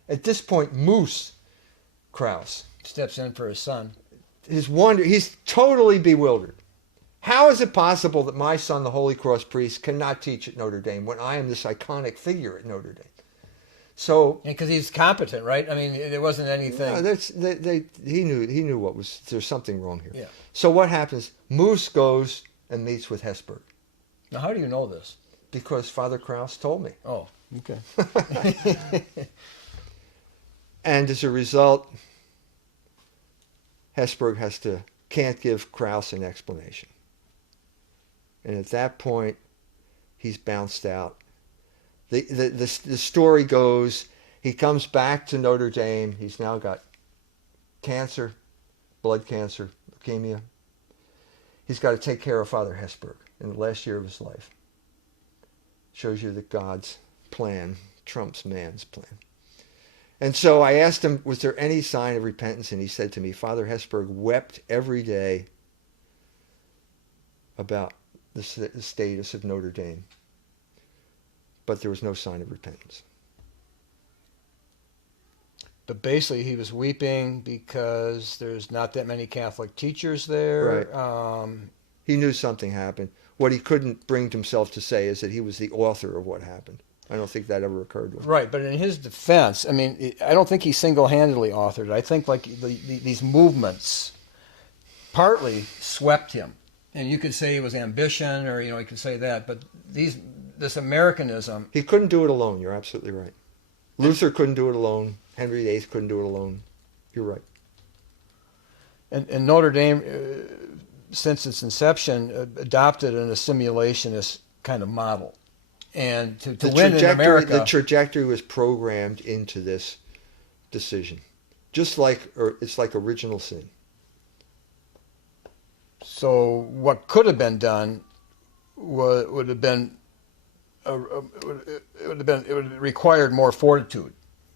At this point, Moose Krause steps in for his son. He's totally bewildered. How is it possible that my son, the Holy Cross priest, cannot teach at Notre Dame when I am this iconic figure at Notre Dame? So, because he's competent, right? I mean, there wasn't anything. No, he knew there's something wrong here. Yeah. So what happens? Moose goes and meets with Hesburgh. Now, how do you know this? Because Father Krause told me. Oh, okay. And as a result, Hesburgh can't give Krause an explanation. And at that point, he's bounced out. The story goes, he comes back to Notre Dame. He's now got cancer, blood cancer, leukemia. He's got to take care of Father Hesburgh in the last year of his life. Shows you that God's plan trumps man's plan. And so I asked him, was there any sign of repentance? And he said to me, Father Hesburgh wept every day about the status of Notre Dame. But there was no sign of repentance. But basically he was weeping because there's not that many Catholic teachers there. Right. He knew something happened. What he couldn't bring himself to say is that he was the author of what happened. I don't think that ever occurred to him. Right, but in his defense, I mean, I don't think he single-handedly authored it. I think like these movements partly swept him. And you could say it was ambition, or you could say that, but this Americanism. He couldn't do it alone. You're absolutely right. Luther couldn't do it alone. Henry VIII couldn't do it alone. You're right. And Notre Dame, since its inception, adopted an assimilationist kind of model. And to win in America, the trajectory was programmed into this decision, just like it's like original sin. So what could have been done would have been it would have required more fortitude,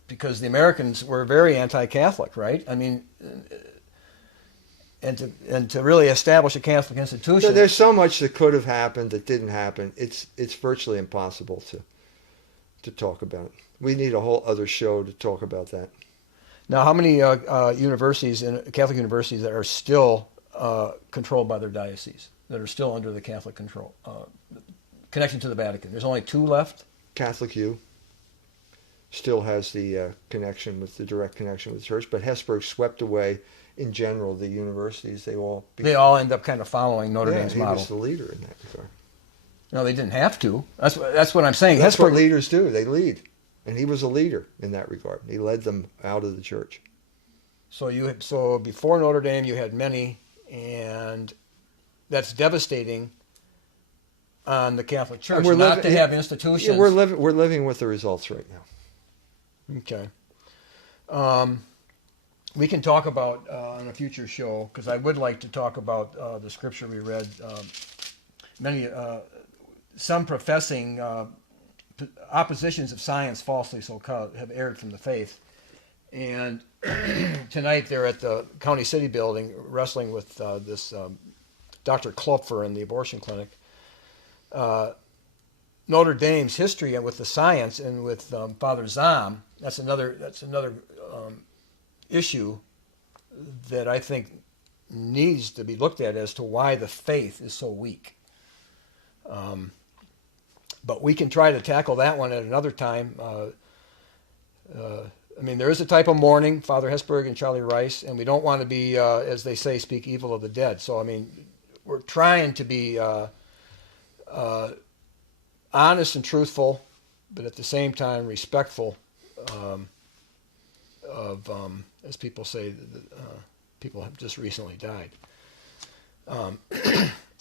because the Americans were very anti-Catholic, right? I mean, and to really establish a Catholic institution. So there's so much that could have happened that didn't happen. It's virtually impossible to talk about. We need a whole other show to talk about that. Now, how many universities, Catholic universities, that are still controlled by their diocese, that are still under the Catholic control, connection to the Vatican? There's only 2 left. Catholic U still has the direct connection with the church, but Hesburgh swept away, in general, the universities. They all end up kind of following Notre Dame's model. He was the leader in that regard. No, they didn't have to. That's what I'm saying. That's what leaders do. They lead. And he was a leader in that regard. He led them out of the church. So before Notre Dame, you had many, and that's devastating on the Catholic Church not to have institutions. Yeah, we're living with the results right now. Okay. We can talk about on a future show, because I would like to talk about the scripture we read. Some professing oppositions of science, falsely so called, have erred from the faith. And tonight they're at the County City building wrestling with this Dr. Klopfer in the abortion clinic. Notre Dame's history and with the science and with Father Zahm, that's another issue that I think needs to be looked at as to why the faith is so weak. But we can try to tackle that one at another time. I mean, there is a type of mourning, Father Hesburgh and Charlie Rice, and we don't want to be, as they say, speak evil of the dead. So, I mean, we're trying to be honest and truthful, but at the same time respectful of, as people say, people have just recently died.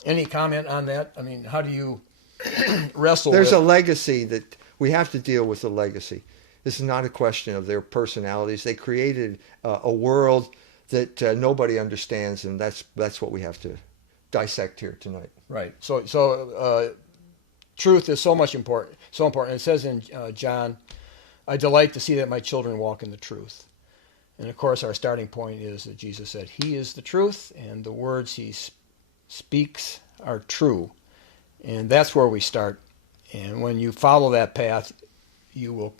Any comment on that? I mean, how do you wrestle with... There's a legacy that we have to deal with. The legacy. This is not a question of their personalities. They created a world that nobody understands, and that's what we have to dissect here tonight. Right. So truth is so important. It says in John, "I delight to see that my children walk in the truth." And of course, our starting point is that Jesus said, "He is the truth, and the words He speaks are true." And that's where we start. And when you follow that path, you will